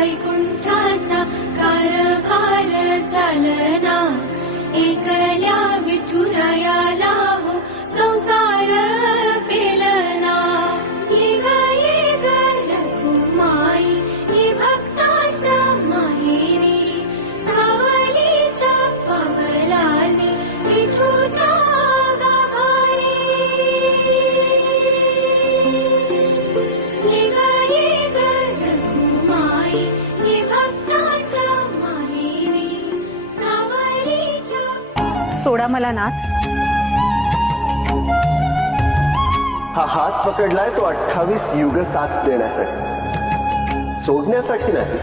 वैकुंठाचा कारभार चालना, एकल्या विठुरायाला हो संसार पेलना। येग येग रघुमाई ही भक्ताच्या माहेरी, सावलीच्या पावलाने विठूच्या गाभारी। येग येग रघुमाई ही भक्ताच्या माहेरी, सावलीच्या। सोडा मला नाथ। हा हात पकडलाय तो 28 युग साथ देण्यासाठी, सोडण्यासाठी नाही।